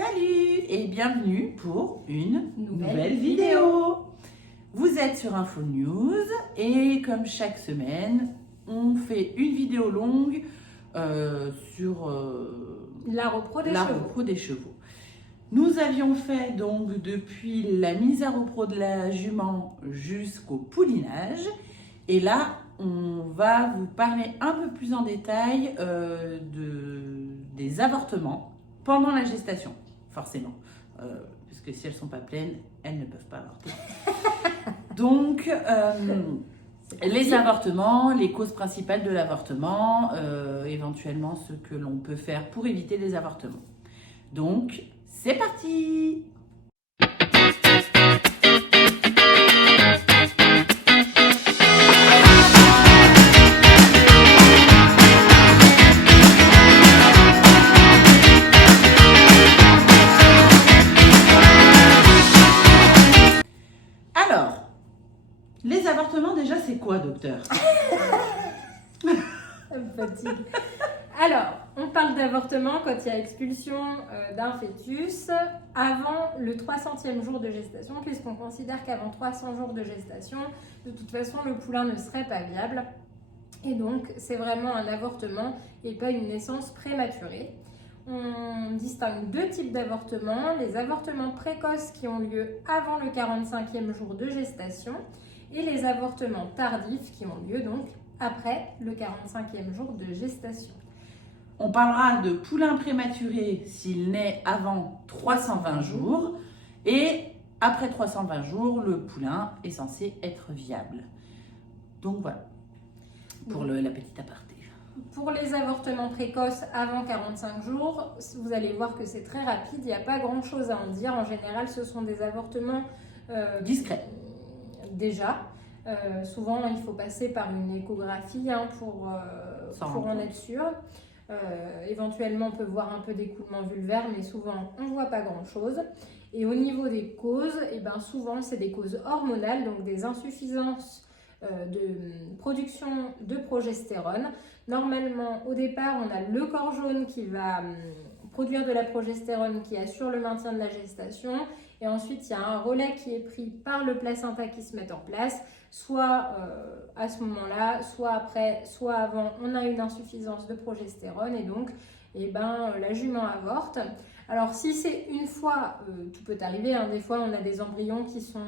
Salut et bienvenue pour une nouvelle vidéo. Vous êtes sur Info News et comme chaque semaine, on fait une vidéo longue sur la repro des chevaux. Nous avions fait donc depuis la mise à repro de la jument jusqu'au poulinage. Et là, on va vous parler un peu plus en détail des avortements pendant la gestation, forcément. Parce que si elles ne sont pas pleines, elles ne peuvent pas avorter. Donc, les avortements, les causes principales de l'avortement, éventuellement ce que l'on peut faire pour éviter les avortements. Donc, c'est parti! Alors, les avortements, déjà, c'est quoi, docteur? Fatigue. Alors, on parle d'avortement quand il y a expulsion d'un fœtus avant le 300e jour de gestation, puisqu'on considère qu'avant 300 jours de gestation, de toute façon, le poulain ne serait pas viable. Et donc, c'est vraiment un avortement et pas une naissance prématurée. On distingue deux types d'avortements, les avortements précoces qui ont lieu avant le 45e jour de gestation et les avortements tardifs qui ont lieu donc après le 45e jour de gestation. On parlera de poulain prématuré s'il naît avant 320 jours et après 320 jours, le poulain est censé être viable. Donc voilà, pour la petite aparté. Pour les avortements précoces avant 45 jours, vous allez voir que c'est très rapide, il n'y a pas grand chose à en dire. En général, ce sont des avortements discrets. Déjà, souvent il faut passer par une échographie pour en être sûr. Éventuellement, on peut voir un peu d'écoulement vulvaire, mais souvent on ne voit pas grand chose. Et au niveau des causes, souvent c'est des causes hormonales, donc des insuffisances de production de progestérone. Normalement, au départ, on a le corps jaune qui va produire de la progestérone qui assure le maintien de la gestation. Et ensuite, il y a un relais qui est pris par le placenta qui se met en place. Soit à ce moment-là, soit après, soit avant, on a une insuffisance de progestérone et donc la jument avorte. Alors si c'est une fois, tout peut arriver, hein. Des fois on a des embryons qui sont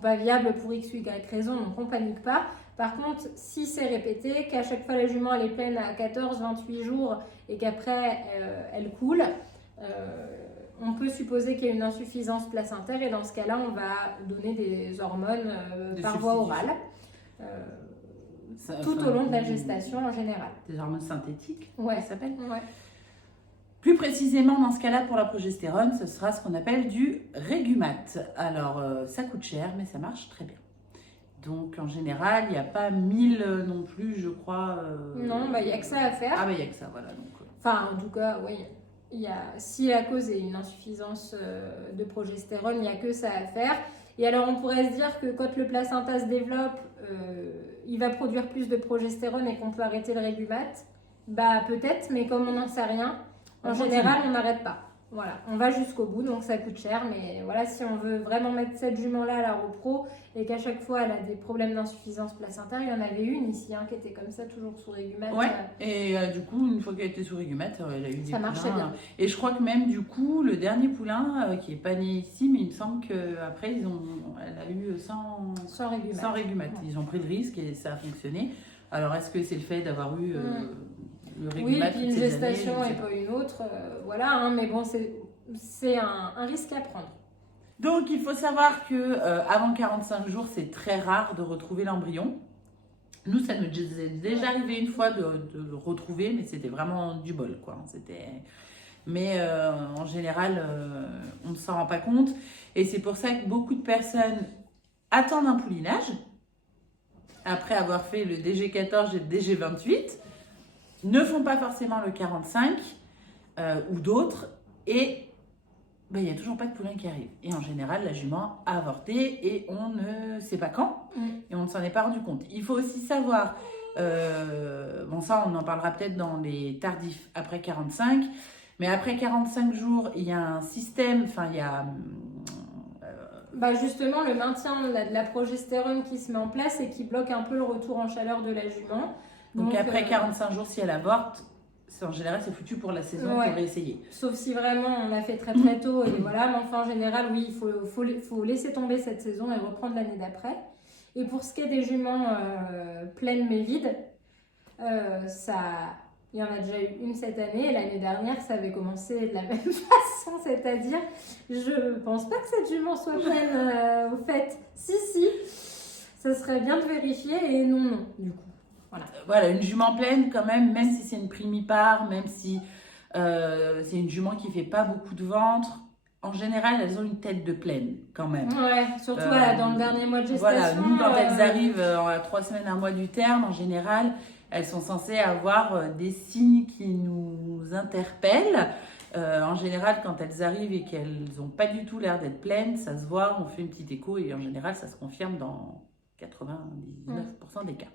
pas viables pour x ou y raison, donc on panique pas. Par contre, si c'est répété, qu'à chaque fois la jument elle est pleine à 14-28 jours et qu'après elle coule, on peut supposer qu'il y a une insuffisance placentaire et dans ce cas-là, on va donner des hormones par voie orale tout au long de la gestation en général. Des hormones synthétiques, ouais. Ça s'appelle. Ouais. Plus précisément, dans ce cas-là, pour la progestérone, ce sera ce qu'on appelle du Régumat. Alors, ça coûte cher, mais ça marche très bien. Donc, en général, il n'y a pas 1000 non plus, je crois. Non, il n'y a que ça à faire. Ah, il n'y a que ça, voilà. Donc, Enfin, en tout cas, oui. Si la cause est une insuffisance de progestérone, il n'y a que ça à faire. Et alors, on pourrait se dire que quand le placenta se développe, il va produire plus de progestérone et qu'on peut arrêter le Régumat. Peut-être, mais comme on n'en sait rien, en général, on n'arrête pas. Voilà, on va jusqu'au bout, donc ça coûte cher. Mais voilà, si on veut vraiment mettre cette jument-là à la repro et qu'à chaque fois, elle a des problèmes d'insuffisance placentaire, il y en avait une ici qui était comme ça, toujours sous Régumat. Ouais, et du coup, une fois qu'elle était sous Régumat, elle a eu des ça marchait bien. Et je crois que même, du coup, le dernier poulain, qui n'est pas né ici, mais il me semble qu'après, elle a eu sans Régumat. Ils ont pris le risque et ça a fonctionné. Alors, est-ce que c'est le fait d'avoir eu... le Régumat, oui, puis une gestation et pas une autre, voilà, hein, mais bon, c'est un risque à prendre. Donc, il faut savoir que avant 45 jours, c'est très rare de retrouver l'embryon. Nous, ça nous est déjà arrivé une fois de le retrouver, mais c'était vraiment du bol, quoi. Mais en général, on ne s'en rend pas compte. Et c'est pour ça que beaucoup de personnes attendent un poulinage, après avoir fait le DG14 et le DG28, ne font pas forcément le 45 ou d'autres, et il n'y a toujours pas de poulain qui arrive. Et en général, la jument a avorté et on ne sait pas quand, et on ne s'en est pas rendu compte. Il faut aussi savoir, ça on en parlera peut-être dans les tardifs après 45, Mais après 45 jours, il y a un système, enfin, il y a... justement, le maintien de la progestérone qui se met en place et qui bloque un peu le retour en chaleur de la jument. Donc après 45 jours, si elle avorte, en général, c'est foutu pour la saison, pour réessayer. Sauf si vraiment on a fait très très tôt et voilà, mais enfin en général, oui, il faut laisser tomber cette saison et reprendre l'année d'après. Et pour ce qui est des juments pleines mais vides, il y en a déjà eu une cette année et l'année dernière, ça avait commencé de la même façon, c'est-à-dire, je pense pas que cette jument soit pleine au fait. Si, ça serait bien de vérifier et non, du coup. Voilà, une jument pleine quand même si c'est une primipare, même si c'est une jument qui fait pas beaucoup de ventre, en général, elles ont une tête de pleine quand même. Ouais, surtout dans le dernier mois de gestation. Voilà, nous quand elles arrivent à 3 semaines, 1 mois du terme, en général, elles sont censées avoir des signes qui nous interpellent. En général, quand elles arrivent et qu'elles n'ont pas du tout l'air d'être pleines, ça se voit, on fait une petite écho et en général, ça se confirme dans 99% des cas.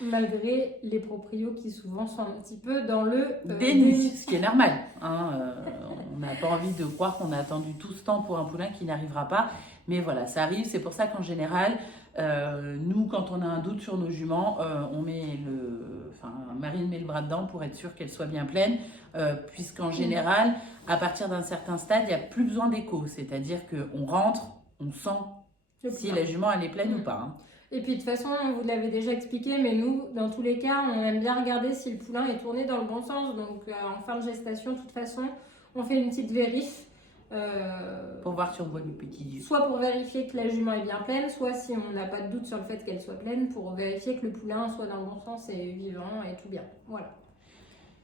Malgré les proprios qui souvent sont un petit peu dans le déni, ce qui est normal. On n'a pas envie de croire qu'on a attendu tout ce temps pour un poulain qui n'arrivera pas. Mais voilà, ça arrive. C'est pour ça qu'en général, nous, quand on a un doute sur nos juments, Marine met le bras dedans pour être sûre qu'elle soit bien pleine. Puisqu'en général, à partir d'un certain stade, il n'y a plus besoin d'écho. C'est-à-dire qu'on rentre, on sent si la jument elle est pleine ou pas. Et puis de toute façon, vous l'avez déjà expliqué, mais nous, dans tous les cas, on aime bien regarder si le poulain est tourné dans le bon sens. Donc en fin de gestation, de toute façon, on fait une petite vérif. Pour voir si on voit du petit... Soit pour vérifier que la jument est bien pleine, soit si on n'a pas de doute sur le fait qu'elle soit pleine, pour vérifier que le poulain soit dans le bon sens et vivant et tout bien. Voilà.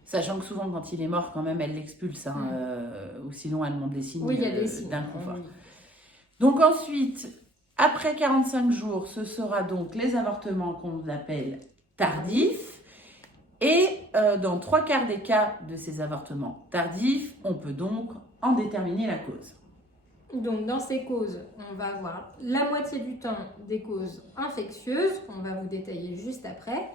Sachant que souvent, quand il est mort, quand même, elle l'expulse. Ou sinon, elle montre des signes d'inconfort. Donc ensuite... Après 45 jours, ce sera donc les avortements qu'on appelle tardifs. Et dans 3/4 des cas de ces avortements tardifs, on peut donc en déterminer la cause. Donc dans ces causes, on va avoir la moitié du temps des causes infectieuses, qu'on va vous détailler juste après.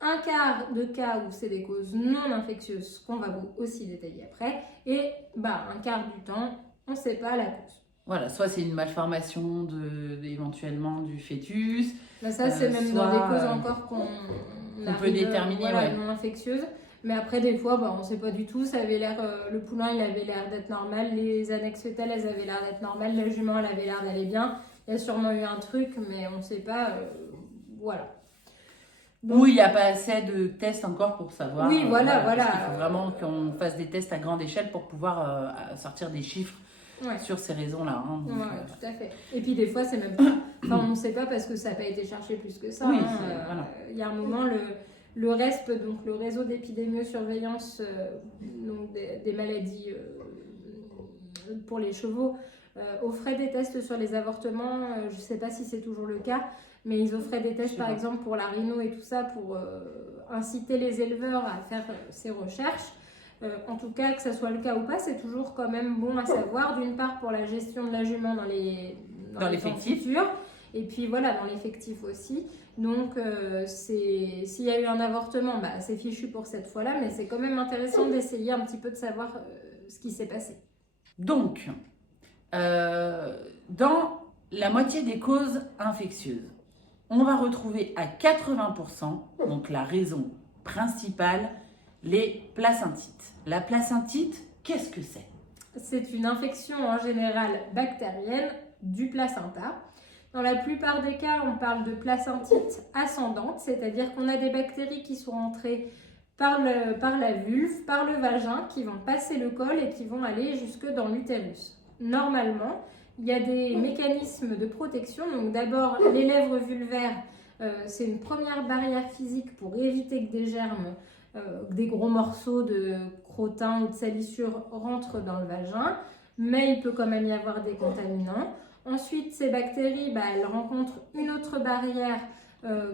1/4 de cas où c'est des causes non infectieuses, qu'on va vous aussi détailler après. Et 1/4 du temps, on ne sait pas la cause. Voilà, soit c'est une malformation éventuellement du fœtus. Ça, c'est même dans des causes encore qu'on peut déterminer. Non infectieuses. Mais après, des fois, on ne sait pas du tout. Ça avait l'air, le poulain, il avait l'air d'être normal. Les annexes fœtales, elles avaient l'air d'être normales. La jument, elle avait l'air d'aller bien. Il y a sûrement eu un truc, mais on ne sait pas. Voilà. Donc, il n'y a pas assez de tests encore pour savoir. Oui, voilà. Il faut vraiment qu'on fasse des tests à grande échelle pour pouvoir sortir des chiffres. Sur ces raisons-là. Tout à fait. Et puis des fois, c'est même pas... on ne sait pas parce que ça n'a pas été cherché plus que ça. Il y a un moment, le RESP, donc le réseau d'épidémiosurveillance des maladies pour les chevaux, offrait des tests sur les avortements. Je ne sais pas si c'est toujours le cas, mais ils offraient des tests, par exemple, pour la rhino et tout ça, pour inciter les éleveurs à faire ces recherches. En tout cas, que ce soit le cas ou pas, c'est toujours quand même bon à savoir, d'une part pour la gestion de la jument dans l'effectif, et puis voilà, dans l'effectif aussi. Donc, s'il y a eu un avortement, c'est fichu pour cette fois-là, mais c'est quand même intéressant d'essayer un petit peu de savoir ce qui s'est passé. Donc, dans la moitié des causes infectieuses, on va retrouver à 80%, donc la raison principale, les placentites. La placentite, qu'est-ce que c'est? C'est une infection en général bactérienne du placenta. Dans la plupart des cas, on parle de placentite ascendante, c'est-à-dire qu'on a des bactéries qui sont entrées par la vulve, par le vagin, qui vont passer le col et qui vont aller jusque dans l'utérus. Normalement, il y a des mécanismes de protection. Donc d'abord, les lèvres vulvaires, c'est une première barrière physique pour éviter que des germes, des gros morceaux de crottin ou de salissure rentrent dans le vagin, mais il peut quand même y avoir des contaminants. Ensuite, ces bactéries, elles rencontrent une autre barrière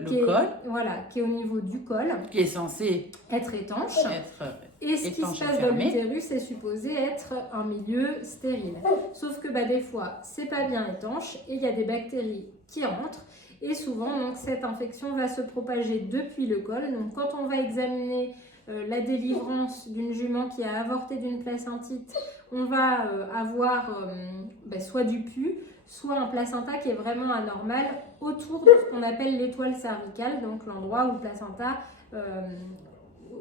qui est au niveau du col, qui est censé être étanche. Et ce qui se passe dans l'utérus est supposé être un milieu stérile. Sauf que des fois, c'est pas bien étanche et il y a des bactéries qui rentrent. Et souvent, donc, cette infection va se propager depuis le col. Donc, quand on va examiner la délivrance d'une jument qui a avorté d'une placentite, on va avoir soit du pus, soit un placenta qui est vraiment anormal autour de ce qu'on appelle l'étoile cervicale, donc l'endroit où le placenta,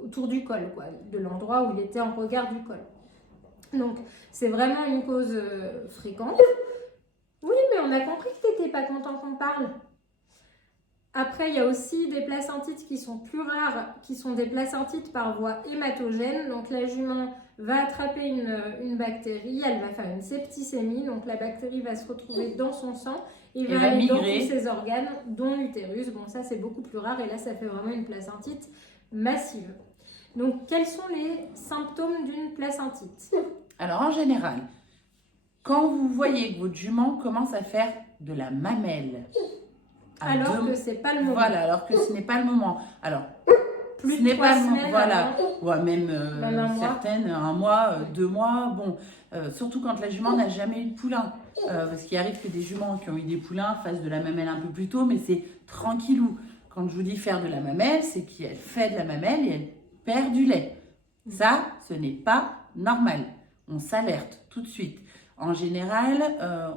autour du col, quoi, de l'endroit où il était en regard du col. Donc c'est vraiment une cause fréquente. Oui, mais on a compris que tu n'étais pas content qu'on parle. Après, il y a aussi des placentites qui sont plus rares, qui sont des placentites par voie hématogène. Donc la jument va attraper une bactérie, elle va faire une septicémie, donc la bactérie va se retrouver dans son sang et va aller dans tous ses organes, dont l'utérus. Bon, ça c'est beaucoup plus rare et là ça fait vraiment une placentite massive. Donc quels sont les symptômes d'une placentite? Alors en général, quand vous voyez que votre jument commence à faire de la mamelle, alors que c'est pas le moment. Voilà, alors que ce n'est pas le moment. Alors, plus de 3 semaines, voilà, ouais, même certaines, 1 mois, 2 mois, bon, surtout quand la jument n'a jamais eu de poulain, parce qu'il arrive que des juments qui ont eu des poulains fassent de la mamelle un peu plus tôt, mais c'est tranquillou. Quand je vous dis faire de la mamelle, c'est qu'elle fait de la mamelle et elle perd du lait. Ça, ce n'est pas normal. On s'alerte tout de suite. En général,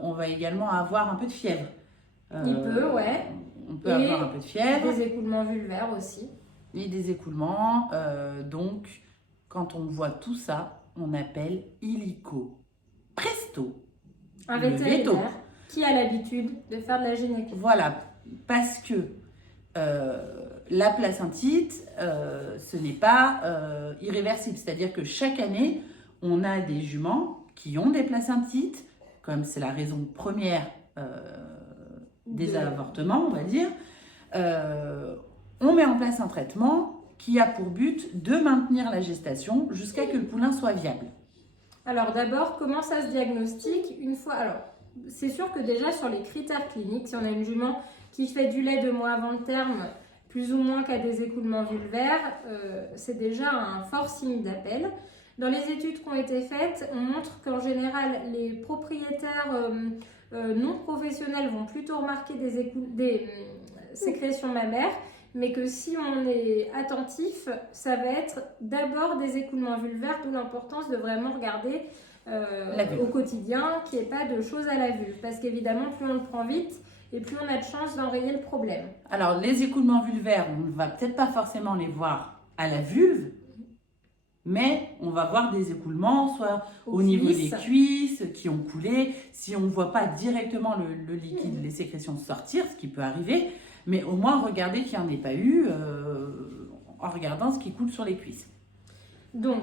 on va également avoir un peu de fièvre. Il peut, ouais. On peut avoir un peu de fièvre. Des écoulements vulvaires aussi. Et des écoulements. Donc, quand on voit tout ça, on appelle illico presto. Un vétérinaire qui a l'habitude de faire de la gynéco. Voilà, parce que la placentite, ce n'est pas irréversible. C'est-à-dire que chaque année, on a des juments qui ont des placentites, comme c'est la raison première des avortements, on va dire. On met en place un traitement qui a pour but de maintenir la gestation jusqu'à que le poulain soit viable. Alors d'abord, comment ça se diagnostique une fois... Alors, c'est sûr que déjà sur les critères cliniques, si on a une jument qui fait du lait 2 mois avant le terme, plus ou moins qu'à des écoulements vulvaires, c'est déjà un fort signe d'appel. Dans les études qui ont été faites, on montre qu'en général, les propriétaires non professionnels vont plutôt remarquer des sécrétions mammaires, mais que si on est attentif, ça va être d'abord des écoulements vulvaires, d'où l'importance de vraiment regarder au quotidien qu'il n'y ait pas de choses à la vulve. Parce qu'évidemment, plus on le prend vite, et plus on a de chances d'enrayer le problème. Alors, les écoulements vulvaires, on ne va peut-être pas forcément les voir à la vulve, mais on va voir des écoulements, soit au niveau des cuisses qui ont coulé. Si on ne voit pas directement le liquide, les sécrétions sortir, ce qui peut arriver, mais au moins regarder qu'il n'y en ait pas eu en regardant ce qui coule sur les cuisses. Donc,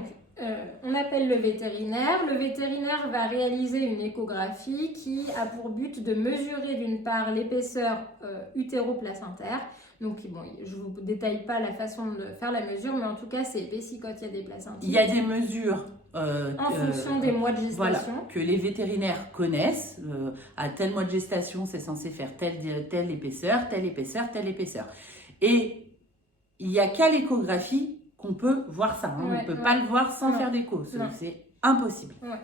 on appelle le vétérinaire. Le vétérinaire va réaliser une échographie qui a pour but de mesurer d'une part l'épaisseur utéroplacentaire. Donc, bon, je ne vous détaille pas la façon de faire la mesure, mais en tout cas, c'est épaissi quand il y a des placentites. Il y a des mesures en fonction des mois de gestation. Voilà, que les vétérinaires connaissent. À tel mois de gestation, c'est censé faire telle épaisseur, telle épaisseur, telle épaisseur. Et il n'y a qu'à l'échographie qu'on peut voir ça. On ne peut pas le voir sans faire d'écho. C'est impossible. Ouais.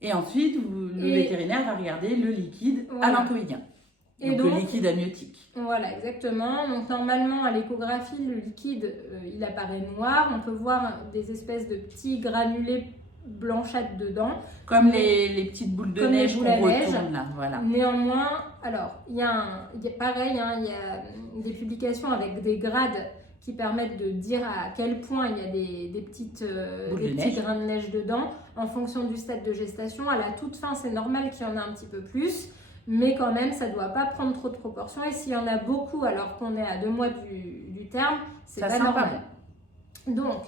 Et ensuite, le vétérinaire va regarder le liquide allantoïdien. Donc le liquide amniotique. Voilà, exactement. Donc normalement, à l'échographie, le liquide, il apparaît noir. On peut voir des espèces de petits granulés blanchâtres dedans. Comme les petites boules de neige qu'on retourne là. Voilà. Néanmoins, alors, il y a pareil, il y a des publications avec des grades qui permettent de dire à quel point il y a des petits grains de neige dedans, en fonction du stade de gestation. À la toute fin, c'est normal qu'il y en a un petit peu plus. Mais quand même, ça ne doit pas prendre trop de proportions. Et s'il y en a beaucoup alors qu'on est à 2 mois du terme, c'est pas normal. Donc,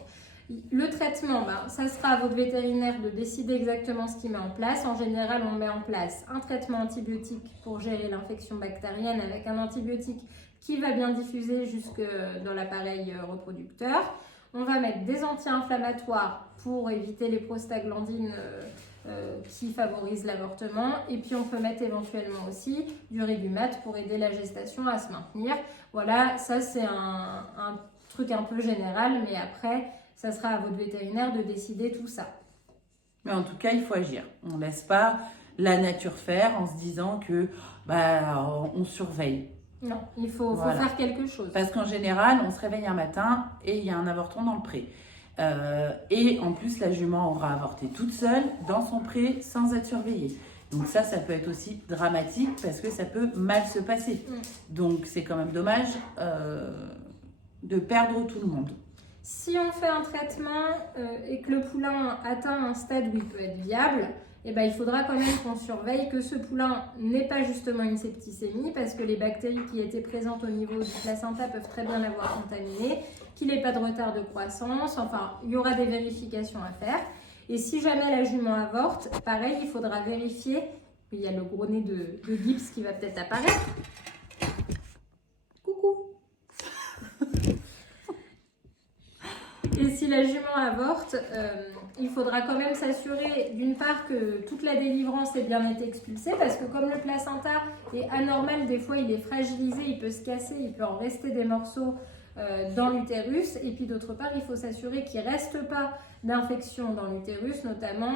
le traitement, ça sera à votre vétérinaire de décider exactement ce qu'il met en place. En général, on met en place un traitement antibiotique pour gérer l'infection bactérienne avec un antibiotique qui va bien diffuser jusque dans l'appareil reproducteur. On va mettre des anti-inflammatoires pour éviter les prostaglandines qui favorisent l'avortement. Et puis, on peut mettre éventuellement aussi du régumate pour aider la gestation à se maintenir. Voilà, ça c'est un truc un peu général, mais après, ça sera à votre vétérinaire de décider tout ça. Mais en tout cas, il faut agir. On ne laisse pas la nature faire en se disant que on surveille. Non, il faut faire quelque chose. Parce qu'en général, on se réveille un matin et il y a un avortement dans le pré. Et en plus, la jument aura avorté toute seule dans son pré sans être surveillée. Donc ça peut être aussi dramatique parce que ça peut mal se passer. Donc c'est quand même dommage de perdre tout le monde. Si on fait un traitement et que le poulain atteint un stade où il peut être viable, eh ben, il faudra quand même qu'on surveille que ce poulain n'ait pas justement une septicémie parce que les bactéries qui étaient présentes au niveau du placenta peuvent très bien l'avoir contaminé, qu'il n'ait pas de retard de croissance, enfin il y aura des vérifications à faire. Et si jamais la jument avorte, pareil, il faudra vérifier, il y a le gros nez de Gibbs qui va peut-être apparaître. Coucou. Et si la jument avorte, il faudra quand même s'assurer d'une part que toute la délivrance ait bien été expulsée parce que comme le placenta est anormal, des fois il est fragilisé, il peut se casser, il peut en rester des morceaux dans l'utérus. Et puis d'autre part, il faut s'assurer qu'il ne reste pas d'infection dans l'utérus, notamment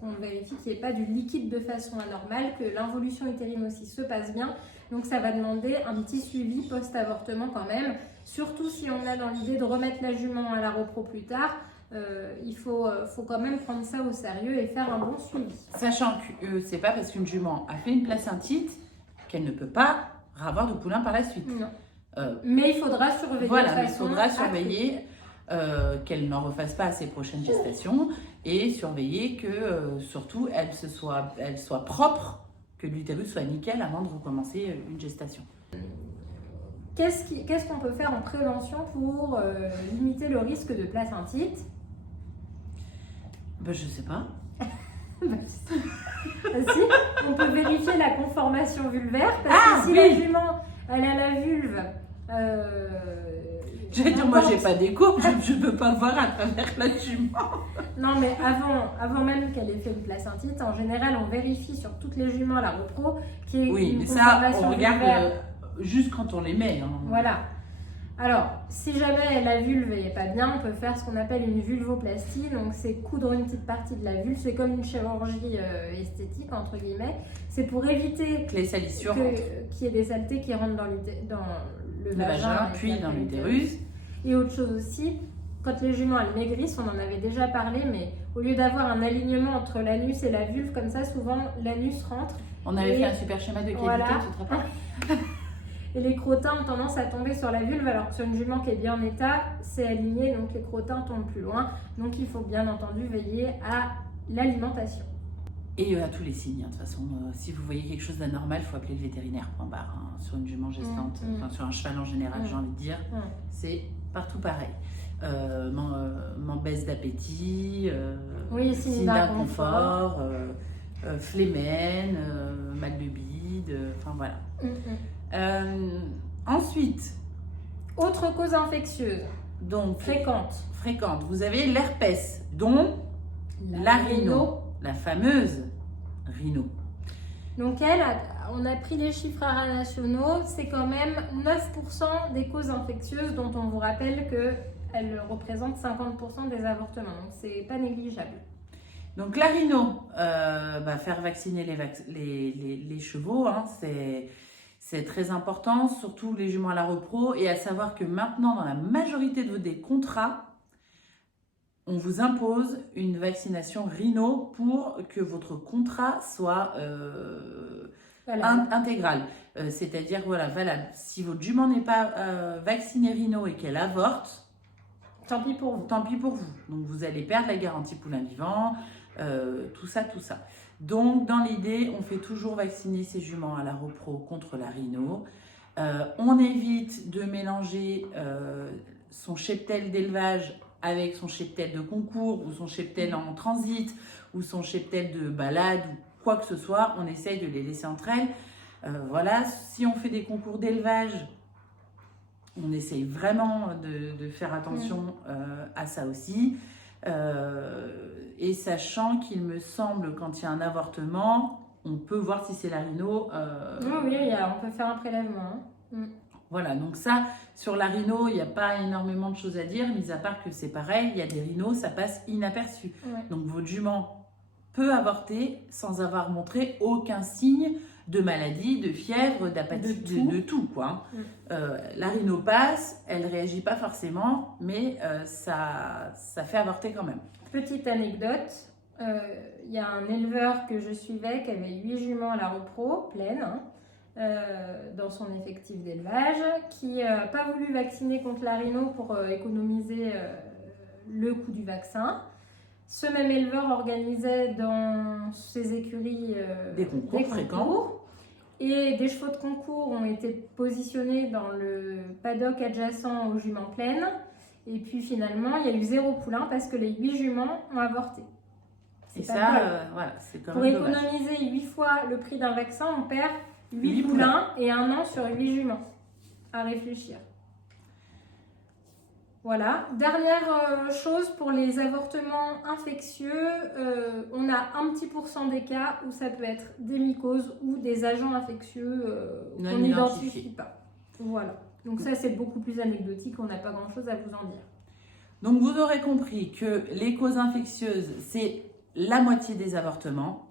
qu'on vérifie qu'il n'y ait pas du liquide de façon anormale, que l'involution utérine aussi se passe bien. Donc ça va demander un petit suivi post-avortement quand même. Surtout si on a dans l'idée de remettre la jument à la repro plus tard, il faut quand même prendre ça au sérieux et faire un bon suivi. Sachant que c'est pas parce qu'une jument a fait une placentite qu'elle ne peut pas avoir de poulain par la suite. Non. Mais il faudra surveiller. Voilà, il faudra surveiller qu'elle n'en refasse pas à ses prochaines gestations et surveiller que surtout elle soit propre, que l'utérus soit nickel avant de recommencer une gestation. Qu'est-ce qu'on peut faire en prévention pour limiter le risque de placentite? Je sais pas. Si, on peut vérifier la conformation vulvaire parce que si la jument elle a la vulve. Je vais dire, moi j'ai pas d'écho, je peux pas voir à travers la jument. Non, mais avant même qu'elle ait fait une placentite, en général on vérifie sur toutes les juments la repro qui est une conformation regarde vulvaire. Juste quand on les met. Hein. Voilà. Alors, si jamais la vulve n'est pas bien, on peut faire ce qu'on appelle une vulvoplastie. Donc, c'est coudre une petite partie de la vulve. C'est comme une chirurgie esthétique, entre guillemets. C'est pour éviter que les salissures qu'il y ait des saletés qui rentrent dans le vagin, puis dans l'utérus. Et autre chose aussi, quand les juments elles maigrissent, on en avait déjà parlé, mais au lieu d'avoir un alignement entre l'anus et la vulve, comme ça, souvent l'anus rentre. On avait fait un super schéma de qualité, voilà. Tu te rappelles? Et les crottins ont tendance à tomber sur la vulve, alors que sur une jument qui est bien en état, c'est aligné, donc les crottins tombent plus loin. Donc il faut bien entendu veiller à l'alimentation. Et à tous les signes, hein. De toute façon, si vous voyez quelque chose d'anormal, il faut appeler le vétérinaire, point barre, hein. Sur une jument gestante, enfin sur un cheval en général, j'ai envie de dire, c'est partout pareil. Baisse d'appétit, signe d'inconfort, flémène, mal de bide, enfin voilà. Ensuite, autre cause infectieuse, donc fréquente. Vous avez l'herpès, dont la rhino, la fameuse rhino. Donc on a pris les chiffres nationaux, c'est quand même 9% des causes infectieuses dont on vous rappelle qu'elles représentent 50% des avortements. Donc c'est pas négligeable. Donc la rhino, faire vacciner les chevaux, hein, c'est très important, surtout les juments à la repro, et à savoir que maintenant, dans la majorité des contrats, on vous impose une vaccination rhino pour que votre contrat soit intégral. C'est-à-dire, valable. Si votre jument n'est pas vaccinée rhino et qu'elle avorte, tant pis pour vous. Tant pis pour vous. Donc, vous allez perdre la garantie poulain vivant, tout ça. Donc, dans l'idée, on fait toujours vacciner ces juments à la repro contre la rhino. On évite de mélanger son cheptel d'élevage avec son cheptel de concours ou son cheptel en transit ou son cheptel de balade ou quoi que ce soit. On essaye de les laisser entre elles. Si on fait des concours d'élevage, on essaye vraiment de faire attention à ça aussi. Et sachant qu'il me semble, quand il y a un avortement, on peut voir si c'est la rhino. Oui, on peut faire un prélèvement. Voilà, donc ça, sur la rhino, il n'y a pas énormément de choses à dire, mis à part que c'est pareil, il y a des rhinos, ça passe inaperçu. Donc votre jument peut avorter sans avoir montré aucun signe de maladies, de fièvre, d'apathie, de tout quoi. La rhino passe, elle réagit pas forcément, mais ça fait avorter quand même. Petite anecdote, il y a un éleveur que je suivais qui avait 8 juments à la repro, pleine, dans son effectif d'élevage, qui n'a pas voulu vacciner contre la rhino pour économiser le coût du vaccin. Ce même éleveur organisait dans ses écuries des concours fréquents. Et des chevaux de concours ont été positionnés dans le paddock adjacent aux juments pleines. Et puis finalement, il y a eu 0 poulain parce que les 8 juments ont avorté. Et ça, voilà, c'est quand même dommage. Pour économiser 8 fois le prix d'un vaccin, on perd 8 poulains et 1 an sur 8 juments. À réfléchir. Voilà. Dernière chose pour les avortements infectieux, on a un petit % des cas où ça peut être des mycoses ou des agents infectieux qu'on n'identifie pas. Voilà. Donc ça, c'est beaucoup plus anecdotique, on n'a pas grand-chose à vous en dire. Donc vous aurez compris que les causes infectieuses, c'est la moitié des avortements.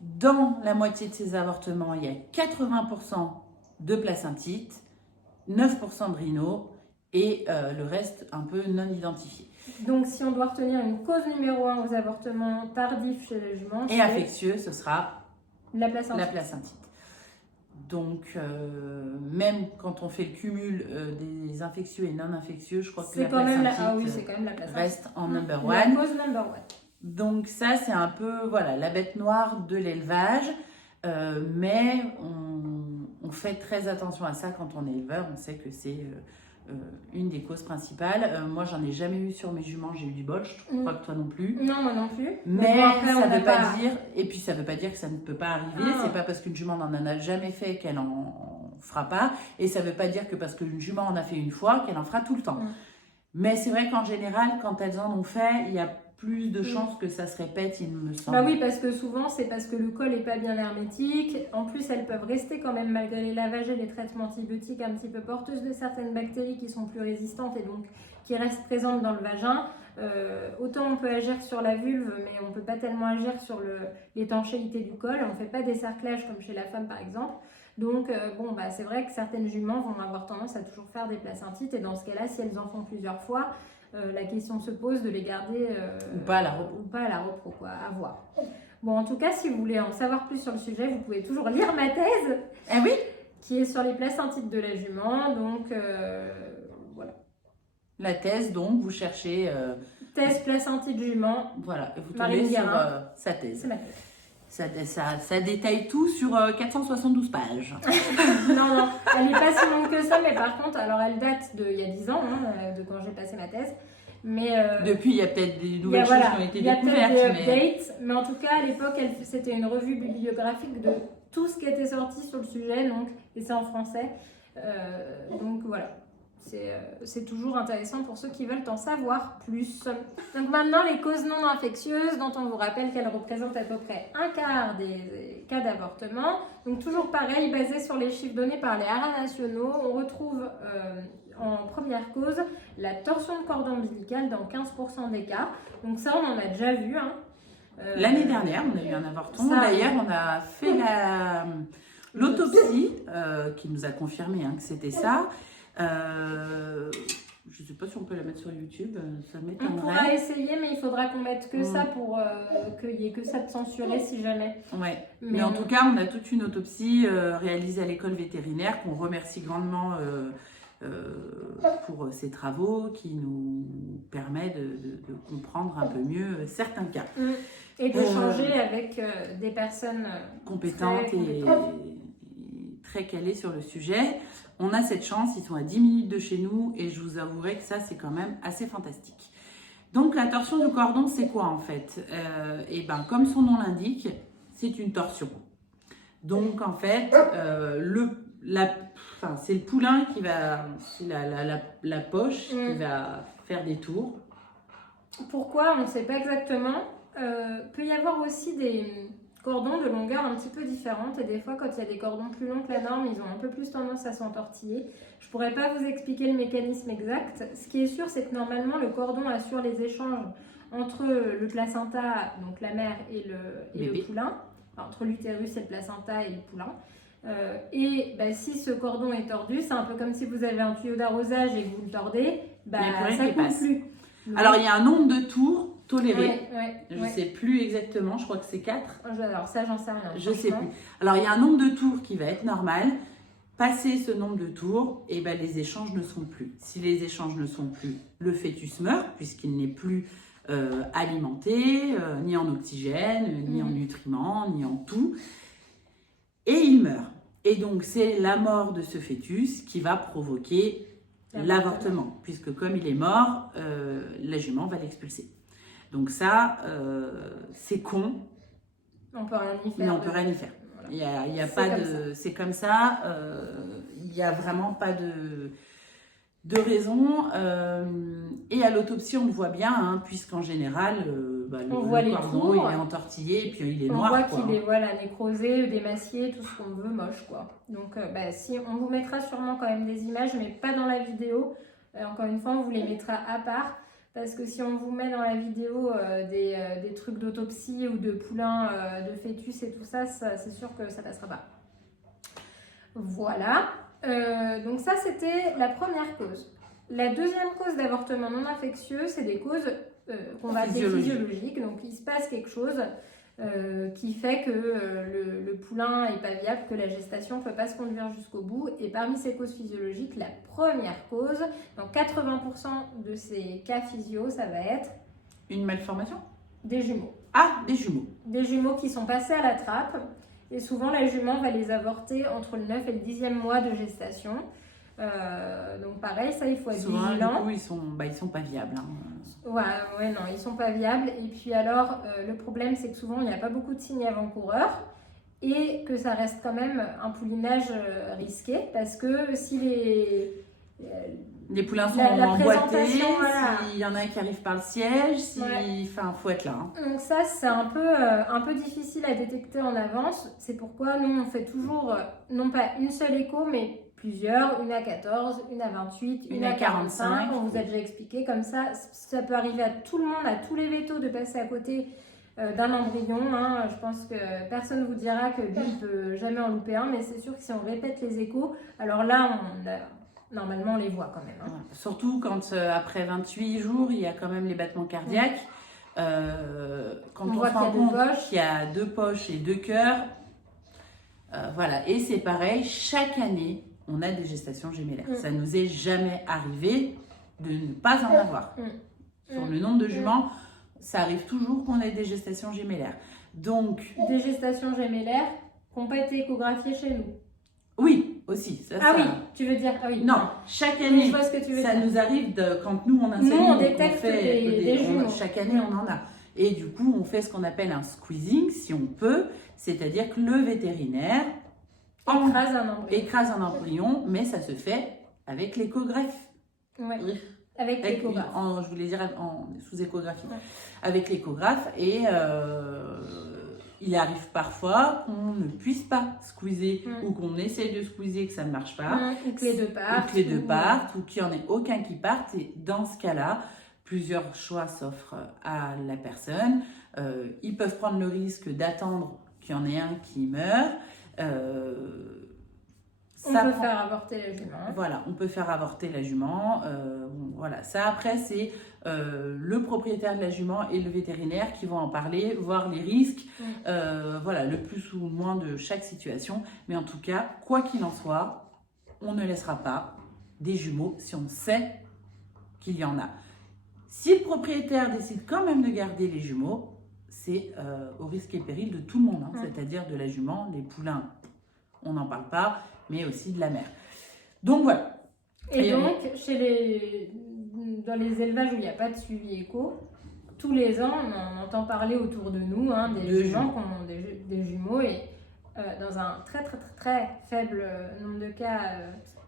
Dans la moitié de ces avortements, il y a 80% de placentite, 9% de rhino, et le reste un peu non identifié. Donc si on doit retenir une cause numéro 1 aux avortements tardifs chez les juments, et infectieux, ce sera la placentite. La placentite. Donc même quand on fait le cumul des infectieux et non infectieux, je crois que la placentite reste en number one. La cause number one. Donc ça c'est un peu voilà, la bête noire de l'élevage, mais on fait très attention à ça quand on est éleveur, on sait que c'est une des causes principales. Moi, j'en ai jamais eu sur mes juments, j'ai eu du bol, je crois que toi non plus. Non, moi non plus. Mais après, ça veut pas dire, et puis ça veut pas dire que ça ne peut pas arriver. C'est pas parce qu'une jument n'en a jamais fait qu'elle en fera pas, et ça veut pas dire que parce qu'une jument en a fait une fois qu'elle en fera tout le temps. Mais c'est vrai qu'en général, quand elles en ont fait, il y a plus de chances que ça se répète, il me semble. Bah oui, parce que souvent, c'est parce que le col n'est pas bien hermétique. En plus, elles peuvent rester quand même, malgré les lavages et les traitements antibiotiques, un petit peu porteuses de certaines bactéries qui sont plus résistantes et donc qui restent présentes dans le vagin. Autant on peut agir sur la vulve, mais on ne peut pas tellement agir sur l'étanchéité du col. On ne fait pas des cerclages comme chez la femme, par exemple. Donc, c'est vrai que certaines juments vont avoir tendance à toujours faire des placentites. Et dans ce cas-là, si elles en font plusieurs fois, la question se pose de les garder ou pas à la repro, quoi, à voir. Bon, en tout cas, si vous voulez en savoir plus sur le sujet, vous pouvez toujours lire ma thèse. Ah oui, qui est sur les placentites de la jument. Donc, voilà. La thèse, donc, vous cherchez... thèse placentite jument. Voilà, et vous tombez sur sa thèse. C'est ma thèse. Ça détaille tout sur 472 pages. Non, elle n'est pas si longue que ça, mais par contre, alors elle date il y a 10 ans, de quand j'ai passé ma thèse. Mais depuis, il y a peut-être des nouvelles choses qui ont été découvertes. Il y a peut-être des updates, mais en tout cas, à l'époque, c'était une revue bibliographique de tout ce qui était sorti sur le sujet, donc, et c'est en français. Donc voilà. C'est toujours intéressant pour ceux qui veulent en savoir plus. Donc maintenant, les causes non infectieuses, dont on vous rappelle qu'elles représentent à peu près un quart des cas d'avortement. Donc toujours pareil, basé sur les chiffres donnés par les haras nationaux, on retrouve en première cause la torsion de cordon ombilical dans 15% des cas. Donc ça, on en a déjà vu. L'année dernière, on a eu un avortement. D'ailleurs, on a fait l'autopsie qui nous a confirmé que c'était ça. Je ne sais pas si on peut la mettre sur YouTube, ça m'étonnerait. On pourra essayer, mais il faudra qu'on mette que ça pour qu'il n'y ait que ça de censuré si jamais. Ouais. Mais en tout cas, on a toute une autopsie réalisée à l'école vétérinaire qu'on remercie grandement pour ces travaux qui nous permet de comprendre un peu mieux certains cas. Et d'échanger avec des personnes compétentes et très calées sur le sujet. On a cette chance, ils sont à 10 minutes de chez nous et je vous avouerai que ça, c'est quand même assez fantastique. Donc, la torsion du cordon, c'est quoi en fait ? Comme son nom l'indique, c'est une torsion. Donc, en fait, c'est le poulain qui va, c'est la poche qui va faire des tours. Pourquoi ? On ne sait pas exactement. Peut y avoir aussi des cordons de longueur un petit peu différente et des fois quand il y a des cordons plus longs que la norme, ils ont un peu plus tendance à s'entortiller. Je pourrais pas vous expliquer le mécanisme exact. Ce qui est sûr, c'est que normalement le cordon assure les échanges entre le placenta, donc la mère et le poulain, entre l'utérus et le placenta et le poulain. Et si ce cordon est tordu, c'est un peu comme si vous avez un tuyau d'arrosage et que vous le tordez, ça ne coule plus. Donc, alors il y a un nombre de tours toléré. Je ne sais plus exactement, je crois que c'est 4. Alors ça, j'en sais rien. Je sais plus. Alors il y a un nombre de tours qui va être normal. Passé ce nombre de tours, les échanges ne sont plus. Si les échanges ne sont plus, le fœtus meurt puisqu'il n'est plus alimenté, ni en oxygène, ni en nutriments, ni en tout. Et il meurt. Et donc, c'est la mort de ce fœtus qui va provoquer l'avortement. Puisque comme il est mort, la jument va l'expulser. Donc ça, c'est con. On peut rien y faire. Mais on peut rien y faire. Il y a pas de... C'est comme ça. Il n'y a vraiment pas de raison. Et à l'autopsie, on le voit bien, puisqu'en général, on voit les cordon, tours, il est entortillé et puis il est on noir. On voit qu'il est nécrosé, démacié, tout ce qu'on veut, moche, quoi. Donc, si on vous mettra sûrement quand même des images, mais pas dans la vidéo. Encore une fois, on vous les mettra à part. Parce que si on vous met dans la vidéo des trucs d'autopsie ou de poulain, de fœtus et tout ça, c'est sûr que ça passera pas. Voilà. Donc ça, c'était la première cause. La deuxième cause d'avortement non infectieux, c'est des causes qu'on va appeler physiologiques. Donc il se passe quelque chose qui fait que le poulain n'est pas viable, que la gestation ne peut pas se conduire jusqu'au bout. Et parmi ces causes physiologiques, la première cause, dans 80% de ces cas physio, ça va être... Une malformation ? Des jumeaux. Ah, des jumeaux. Des jumeaux qui sont passés à la trappe. Et souvent, la jument va les avorter entre le 9 et le 10e mois de gestation. Donc pareil, ça, il faut être vigilant. Du coup, ils sont pas viables. Ouais, non, ils sont pas viables. Et puis alors, le problème, c'est que souvent, il n'y a pas beaucoup de signes avant-coureurs et que ça reste quand même un poulinage risqué parce que si les poulains sont emboîtés, s'il y en a un qui arrive par le siège, faut être là. Donc ça, c'est un peu difficile à détecter en avance. C'est pourquoi nous, on fait toujours, non pas une seule écho, mais plusieurs, une à 14, une à 28, une à 45. On vous a déjà expliqué, comme ça peut arriver à tout le monde, à tous les vétos de passer à côté d'un embryon. Je pense que personne ne vous dira que lui, il ne peut jamais en louper un, mais c'est sûr que si on répète les échos, alors là, normalement, on les voit quand même. Surtout quand après 28 jours, il y a quand même les battements cardiaques. Quand on se rend compte qu'il y a 2 poches et 2 cœurs. Voilà, et c'est pareil, chaque année, on a des gestations gémellaires. Ça ne nous est jamais arrivé de ne pas en avoir. Sur le nombre de juments, ça arrive toujours qu'on ait des gestations gémellaires. Donc, des gestations gémellaires qui n'ont pas été échographiées chez nous. Oui, aussi. Oui, tu veux dire oui. Non, chaque année, je vois ce que tu veux dire. Nous arrive, quand nous on insémine, on détecte des jumeaux. Chaque année, on en a. Et du coup, on fait ce qu'on appelle un squeezing, si on peut. C'est-à-dire que le vétérinaire écrase un embryon, mais ça se fait avec l'échographe. Oui, avec l'échographe. Je voulais dire sous échographie. Ouais. Avec l'échographe, et il arrive parfois qu'on ne puisse pas squeezer, ou qu'on essaye de squeezer, que ça ne marche pas. Ou que les deux partent. Ou qu'il n'y en ait aucun qui parte. Et dans ce cas-là, plusieurs choix s'offrent à la personne. Ils peuvent prendre le risque d'attendre qu'il y en ait un qui meure. On peut faire avorter la jument. Voilà, on peut faire avorter la jument. Voilà, ça après c'est le propriétaire de la jument et le vétérinaire qui vont en parler, voir les risques, voilà, le plus ou le moins de chaque situation. Mais en tout cas, quoi qu'il en soit, on ne laissera pas des jumeaux si on sait qu'il y en a. Si le propriétaire décide quand même de garder les jumeaux, c'est au risque et péril de tout le monde, c'est-à-dire de la jument, les poulains, on n'en parle pas, mais aussi de la mère. Donc voilà. Et donc, dans les élevages où il n'y a pas de suivi écho, tous les ans, on entend parler autour de nous des gens qui ont des jumeaux et dans un très très très très faible nombre de cas,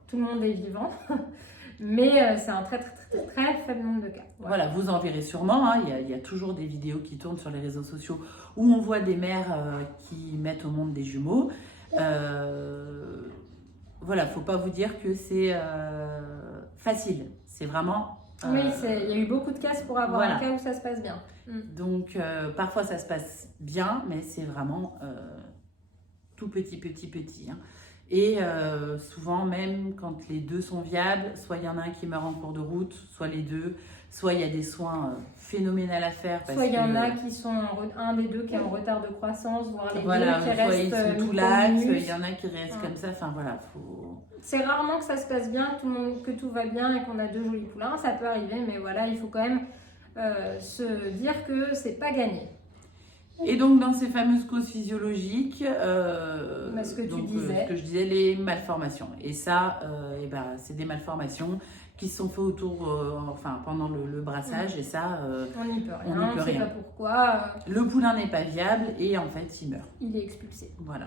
tout le monde est vivant. Mais c'est un très, très, très, très faible nombre de cas. Voilà, vous en verrez sûrement. Il y a toujours des vidéos qui tournent sur les réseaux sociaux où on voit des mères qui mettent au monde des jumeaux. Voilà, faut pas vous dire que c'est facile. C'est vraiment Oui, il y a eu beaucoup de cases pour avoir voilà. un cas où ça se passe bien. Donc, parfois ça se passe bien, mais c'est vraiment tout petit. Hein. Et souvent, même quand les deux sont viables, soit il y en a un qui meurt en cours de route, soit les deux, soit il y a des soins phénoménaux à faire. Soit il y en a qui sont, un des deux qui est en retard de croissance, voire les voilà, deux qui soit restent ils sont tout lax, il y en a qui restent comme ça, enfin voilà, faut... C'est rarement que ça se passe bien, que tout va bien et qu'on a deux jolis poulains, ça peut arriver, mais voilà, il faut quand même se dire que c'est pas gagné. Et donc dans ces fameuses causes physiologiques, ce que tu disais. Ce que je disais, les malformations. Et ça, c'est des malformations qui se sont faites pendant le brassage, et ça, on n'y peut rien, on ne sait pas pourquoi. Le poulain n'est pas viable et en fait il meurt. Il est expulsé. Voilà.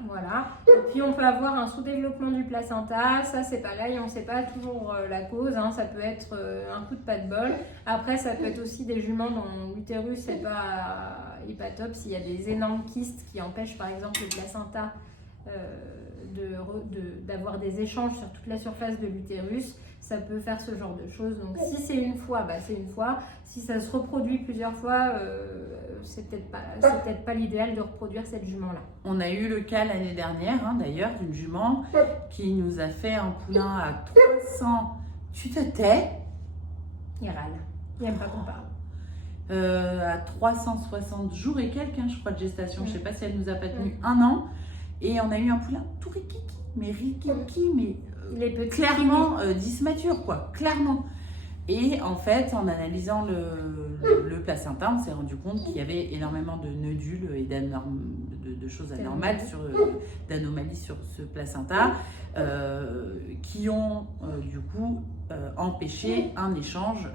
Et puis on peut avoir un sous-développement du placenta, ça c'est pareil, on ne sait pas toujours la cause, hein. Ça peut être un coup de pas de bol. Après ça peut être aussi des juments dont l'utérus n'est pas top, s'il y a des énormes kystes qui empêchent par exemple le placenta d'avoir des échanges sur toute la surface de l'utérus. Ça peut faire ce genre de choses. Donc si c'est une fois, c'est une fois. Si ça se reproduit plusieurs fois, c'est peut-être pas l'idéal de reproduire cette jument-là. On a eu le cas l'année dernière, d'ailleurs, d'une jument qui nous a fait un poulain à 300... Tu te tais? Il râle. Il n'aime pas qu'on parle. À 360 jours et quelques, je crois, de gestation. Je ne sais pas si elle nous a pas tenu 1 an. Et on a eu un poulain tout rikiki, mais il est petit, clairement dysmature, quoi, clairement. Et en fait, en analysant le placenta, on s'est rendu compte qu'il y avait énormément de nodules et de choses anormales, d'anomalies sur ce placenta, qui ont du coup empêché un échange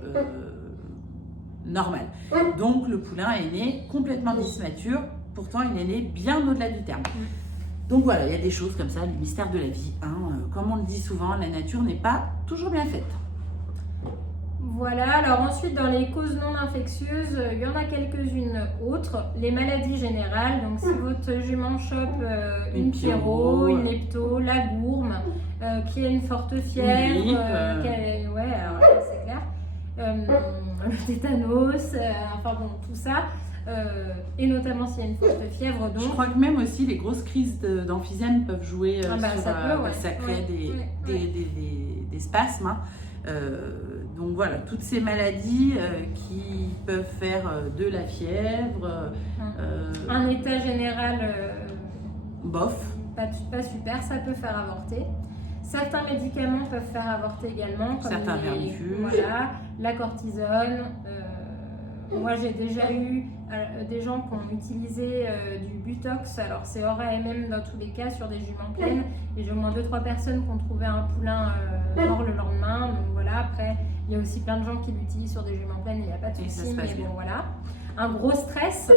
normal. Donc le poulain est né complètement dysmature, pourtant il est né bien au-delà du terme. Donc voilà, il y a des choses comme ça, le mystère de la vie. Comme on le dit souvent, la nature n'est pas toujours bien faite. Voilà, alors ensuite dans les causes non infectieuses, il y en a quelques-unes autres. Les maladies générales, donc si votre jument chope une pyro, une lepto, la gourme, qui a une forte fièvre, alors là, c'est clair, le tétanos, tout ça. Et notamment s'il y a une forte fièvre. Donc... Je crois que même aussi les grosses crises d'emphysème peuvent jouer ça crée des spasmes. Donc voilà, toutes ces maladies qui peuvent faire de la fièvre. Un état général bof. Pas super, ça peut faire avorter. Certains médicaments peuvent faire avorter également, comme certains vermifuges. Voilà, la cortisone. Moi, j'ai déjà eu des gens qui ont utilisé du Butox. Alors, c'est hors AMM dans tous les cas sur des juments pleines. Et j'ai au moins 2-3 personnes qui ont trouvé un poulain mort le lendemain. Donc voilà, après, il y a aussi plein de gens qui l'utilisent sur des juments pleines et il n'y a pas de souci. Mais bon, voilà. Un gros stress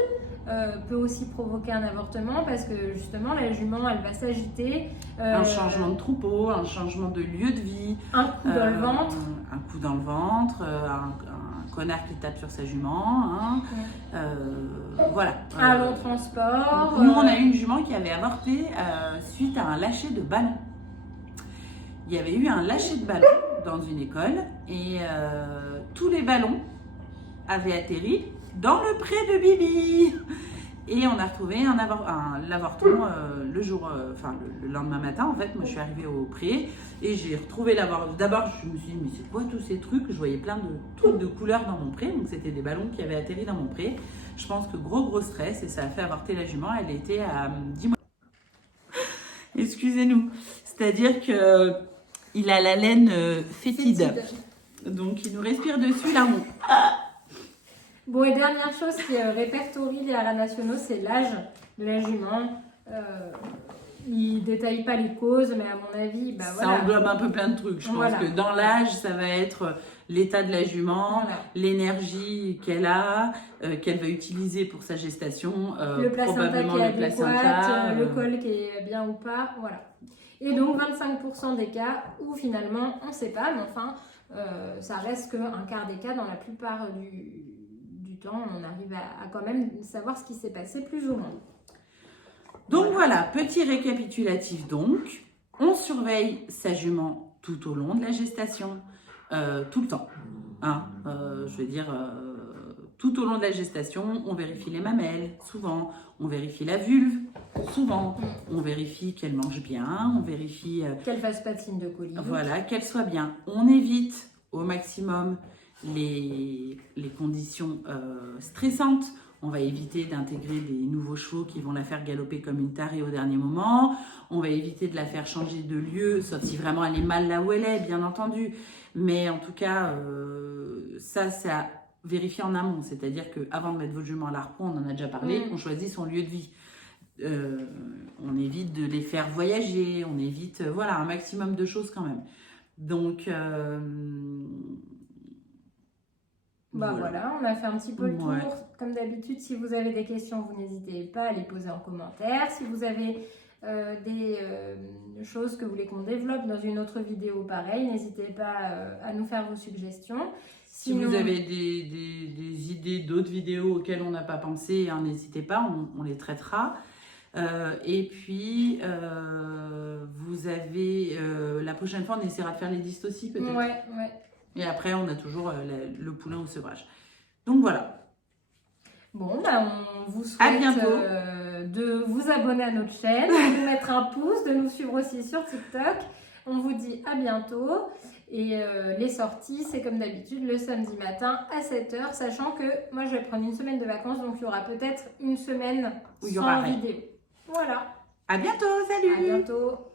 peut aussi provoquer un avortement parce que justement, la jument, elle va s'agiter. Un changement de troupeau, un changement de lieu de vie. Un coup dans le ventre. Un coup dans le ventre, un connard qui tape sur sa jument, voilà. Un long transport. Nous, on a eu une jument qui avait avorté suite à un lâcher de ballon. Il y avait eu un lâcher de ballon dans une école et tous les ballons avaient atterri dans le pré de Bibi. Et on a retrouvé l'avorton le lendemain matin. En fait, moi, je suis arrivée au pré et j'ai retrouvé l'avorton. D'abord, je me suis dit, mais c'est quoi tous ces trucs? Je voyais plein de trucs de couleurs dans mon pré. Donc, c'était des ballons qui avaient atterri dans mon pré. Je pense que gros stress et ça a fait avorter la jument. Elle était à 10 mois. Excusez-nous. C'est-à-dire qu'il a la laine fétide. Donc, il nous respire dessus, là. Bon, et dernière chose qui répertorie les haras nationaux, c'est l'âge de la jument. Ils ne détaillent pas les causes, mais à mon avis, ça englobe un peu plein de trucs. Je pense que dans l'âge, ça va être l'état de la jument, l'énergie qu'elle a, qu'elle va utiliser pour sa gestation, le placenta qui est adéquat, le col qui est bien ou pas, voilà. Et donc 25% des cas où finalement on ne sait pas, mais enfin, ça reste qu'un quart des cas dans la plupart du temps, on arrive à quand même savoir ce qui s'est passé plus ou moins. Donc voilà, petit récapitulatif donc, on surveille sa jument tout au long de la gestation, tout le temps. Hein. Je veux dire, tout au long de la gestation, on vérifie les mamelles, souvent. On vérifie la vulve, souvent. On vérifie qu'elle mange bien, on vérifie... qu'elle fasse pas de signe de colis. Voilà, qu'elle soit bien. On évite au maximum les conditions stressantes. On va éviter d'intégrer des nouveaux chevaux qui vont la faire galoper comme une tarée au dernier moment. On va éviter de la faire changer de lieu, sauf si vraiment elle est mal là où elle est, bien entendu. Mais en tout cas, ça, c'est à vérifier en amont. C'est-à-dire qu'avant de mettre votre jument à l'harpon, on en a déjà parlé, on choisit son lieu de vie. On évite de les faire voyager, on évite voilà, un maximum de choses quand même. Donc... voilà, on a fait un petit peu le tour. Comme d'habitude, si vous avez des questions, vous n'hésitez pas à les poser en commentaire. Si vous avez des choses que vous voulez qu'on développe dans une autre vidéo pareil, n'hésitez pas à nous faire vos suggestions. Si vous avez des idées d'autres vidéos auxquelles on n'a pas pensé, hein, n'hésitez pas, on les traitera. Et puis, vous avez... la prochaine fois, on essaiera de faire les dystes aussi, peut-être. Ouais. Et après, on a toujours le poulain au sevrage. Donc, voilà. Bon, on vous souhaite de vous abonner à notre chaîne, de nous mettre un pouce, de nous suivre aussi sur TikTok. On vous dit à bientôt. Et les sorties, c'est comme d'habitude le samedi matin à 7h, sachant que moi, je vais prendre une semaine de vacances, donc il y aura peut-être une semaine sans vidéo. Voilà. À bientôt, salut! À bientôt!